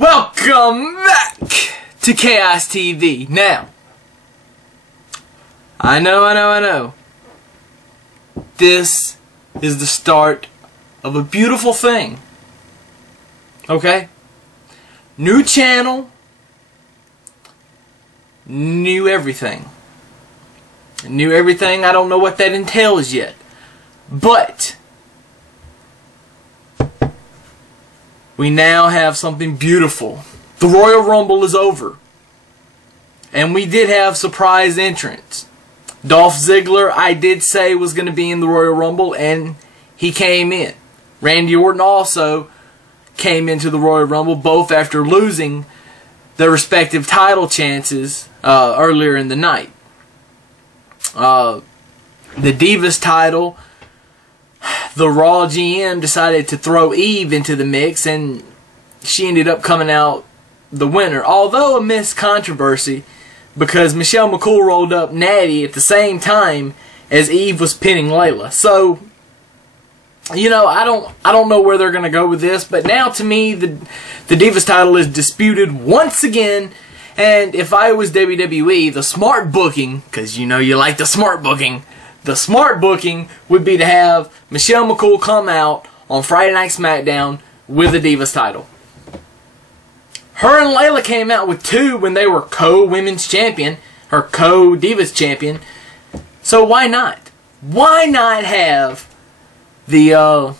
Welcome back to Chaos TV. Now, I know. This is the start of a beautiful thing. Okay? New channel, new everything. New everything, I don't know what that entails yet. But we now have something beautiful. The Royal Rumble is over. And we did have surprise entrants. Dolph Ziggler, I did say, was going to be in the Royal Rumble, and he came in. Randy Orton also came into the Royal Rumble, both after losing their respective title chances earlier in the night. The Divas title, the Raw GM decided to throw Eve into the mix, and she ended up coming out the winner. Although a missed controversy, because Michelle McCool rolled up Natty at the same time as Eve was pinning Layla. So, you know, I don't know where they're going to go with this, but now to me the Divas title is disputed once again. And if I was WWE, the smart booking, because you know you like the smart booking would be to have Michelle McCool come out on Friday Night SmackDown with the Divas title. Her and Layla came out with two when they were co-women's champion, or co-Divas champion. So why not? Why not have the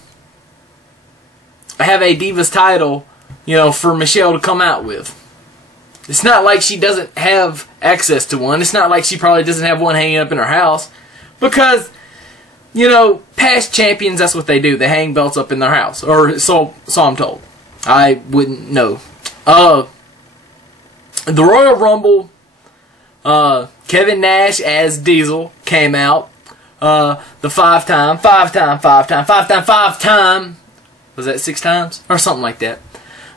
have a Divas title, you know, for Michelle to come out with? It's not like she doesn't have access to one. It's not like she probably doesn't have one hanging up in her house. Because, you know, past champions, that's what they do. They hang belts up in their house. Or so I'm told. I wouldn't know. The Royal Rumble, Kevin Nash as Diesel came out. The five-time, was that 6 times? Or something like that.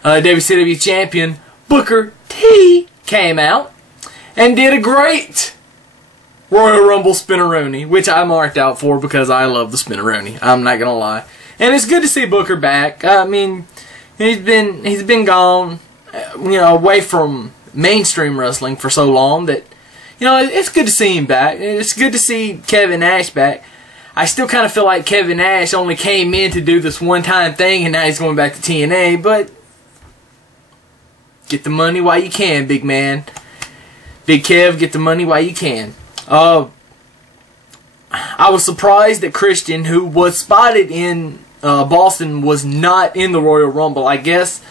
WCW champion Booker T came out and did a great Royal Rumble spinneroonie, which I marked out for because I love the spinneroonie. I'm not gonna lie, and it's good to see Booker back. I mean, he's been gone, you know, away from mainstream wrestling for so long that, you know, it's good to see him back. It's good to see Kevin Nash back. I still kind of feel like Kevin Nash only came in to do this one-time thing, and now he's going back to TNA. But get the money while you can, big man. Big Kev, get the money while you can. I was surprised that Christian, who was spotted in Boston, was not in the Royal Rumble. I guess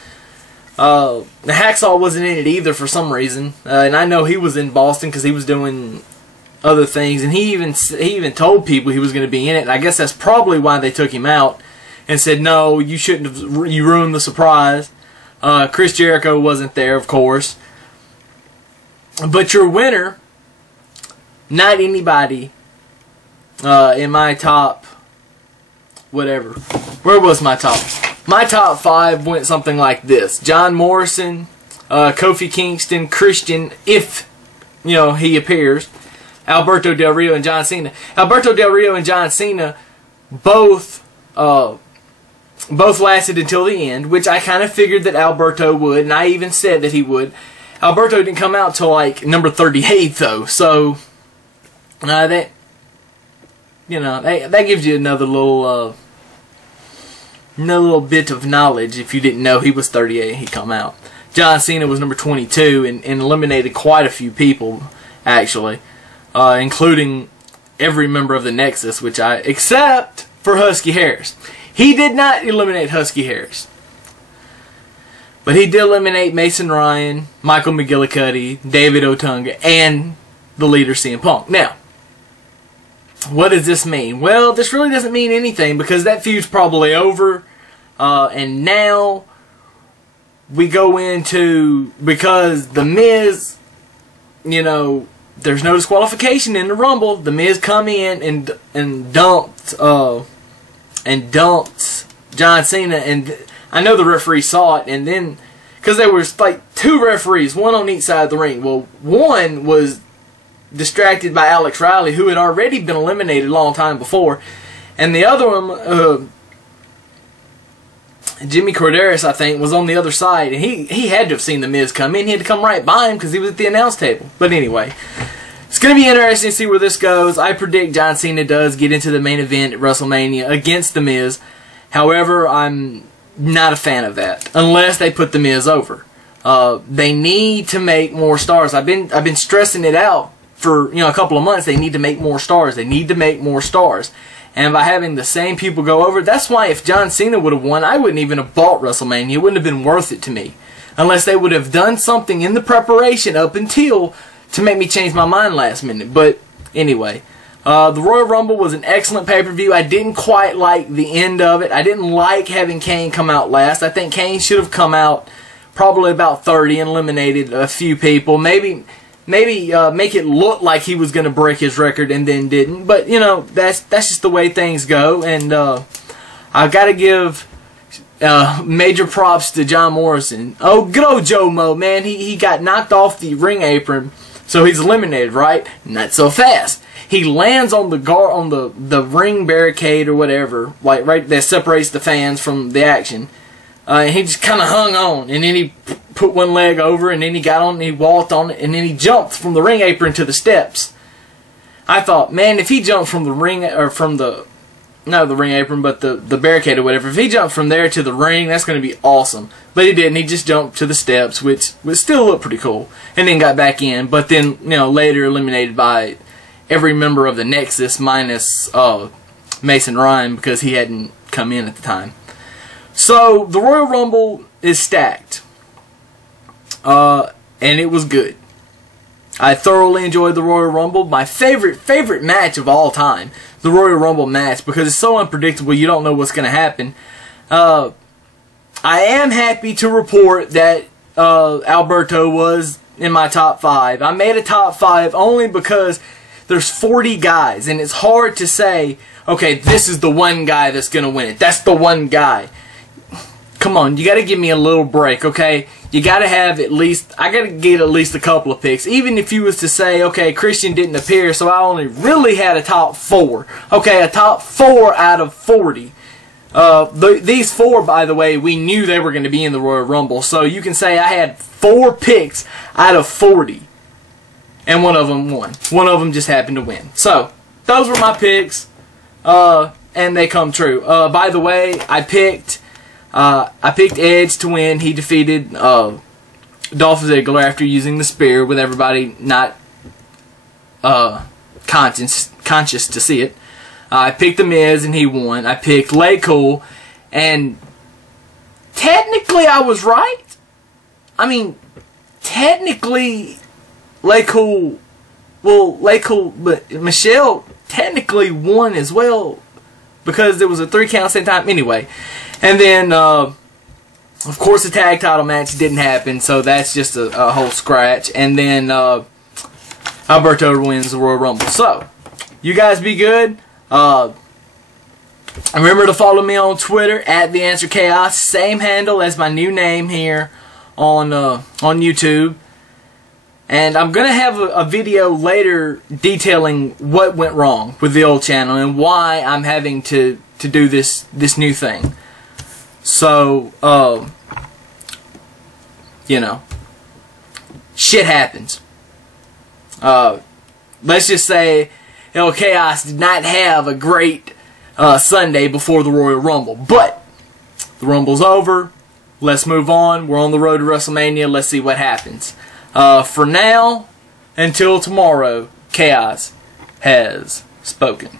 the Hacksaw wasn't in it either for some reason, and I know he was in Boston because he was doing other things, and he even told people he was going to be in it. And I guess that's probably why they took him out and said, "No, you shouldn't have. You ruined the surprise." Chris Jericho wasn't there, of course, but your winner. Not anybody in my top, whatever. Where was my top? My top 5 went something like this. John Morrison, Kofi Kingston, Christian, if, you know, he appears, Alberto Del Rio, and John Cena. Alberto Del Rio and John Cena both lasted until the end, which I kind of figured that Alberto would, and I even said that he would. Alberto didn't come out till like number 38 though, so that, you know, that gives you another little bit of knowledge if you didn't know he was 38 he come out. John Cena was number 22 and eliminated quite a few people, actually, including every member of the Nexus, except for Husky Harris. He did not eliminate Husky Harris, but he did eliminate Mason Ryan, Michael McGillicuddy, David Otunga, and the leader CM Punk. Now, what does this mean? Well, this really doesn't mean anything because that feud's probably over. And now we go into, because the Miz, you know, there's no disqualification in the Rumble. The Miz come in and dumped John Cena, and I know the referee saw it, and then because there was like 2 referees, one on each side of the ring. Well, one was distracted by Alex Riley, who had already been eliminated a long time before, and the other one Jimmy Corderas, I think, was on the other side, and he had to have seen The Miz come in. He had to come right by him because he was at the announce table. But anyway, it's going to be interesting to see where this goes. I predict John Cena does get into the main event at WrestleMania against The Miz. However, I'm not a fan of that unless they put The Miz over. They need to make more stars. I've been stressing it out for a couple of months. They need to make more stars. They need to make more stars. And by having the same people go over, that's why if John Cena would have won, I wouldn't even have bought WrestleMania. It wouldn't have been worth it to me. Unless they would have done something in the preparation up until to make me change my mind last minute. But anyway, the Royal Rumble was an excellent pay-per-view. I didn't quite like the end of it. I didn't like having Kane come out last. I think Kane should have come out probably about 30 and eliminated a few people. Maybe make it look like he was going to break his record and then didn't. But, that's just the way things go. And I got to give major props to John Morrison. Oh, good old Joe Mo, man. He got knocked off the ring apron, so he's eliminated, right? Not so fast. He lands on the ring barricade or whatever, like right that separates the fans from the action. He just kind of hung on, and then he put one leg over, and then he got on and he walked on it, and then he jumped from the ring apron to the steps. I thought, man, if he jumped from the ring, or from the, not the ring apron, but the barricade or whatever, if he jumped from there to the ring, that's going to be awesome. But he didn't. He just jumped to the steps, which would still look pretty cool, and then got back in. But then, later eliminated by every member of the Nexus minus Mason Ryan because he hadn't come in at the time. So, the Royal Rumble is stacked. And it was good. I thoroughly enjoyed the Royal Rumble. My favorite match of all time. The Royal Rumble match. Because it's so unpredictable, you don't know what's going to happen. I am happy to report that Alberto was in my top 5. I made a top 5 only because there's 40 guys. And it's hard to say, okay, this is the one guy that's going to win it. That's the one guy. Come on, you got to give me a little break, okay? You got to have at least, I got to get at least a couple of picks. Even if you was to say, okay, Christian didn't appear, so I only really had a top 4. Okay, a top 4 out of 40. These 4, by the way, we knew they were going to be in the Royal Rumble. So you can say I had 4 picks out of 40. And one of them won. One of them just happened to win. So, those were my picks. And they come true. By the way, I picked Edge to win. He defeated Dolph Ziggler after using the spear with everybody not conscious to see it. I picked The Miz and he won. I picked Lay Cool, and technically I was right. I mean, technically Lay Cool, but Michelle technically won as well because there was a 3 count same time. Anyway. And then, of course, the tag title match didn't happen, so that's just a whole scratch. And then, Alberto wins the Royal Rumble. So, you guys be good. Remember to follow me on Twitter, @TheAnswerChaos. Same handle as my new name here on YouTube. And I'm going to have a video later detailing what went wrong with the old channel and why I'm having to do this new thing. So, shit happens. Let's just say El Chaos did not have a great Sunday before the Royal Rumble. But, the Rumble's over. Let's move on. We're on the road to WrestleMania. Let's see what happens. For now, until tomorrow, Chaos has spoken.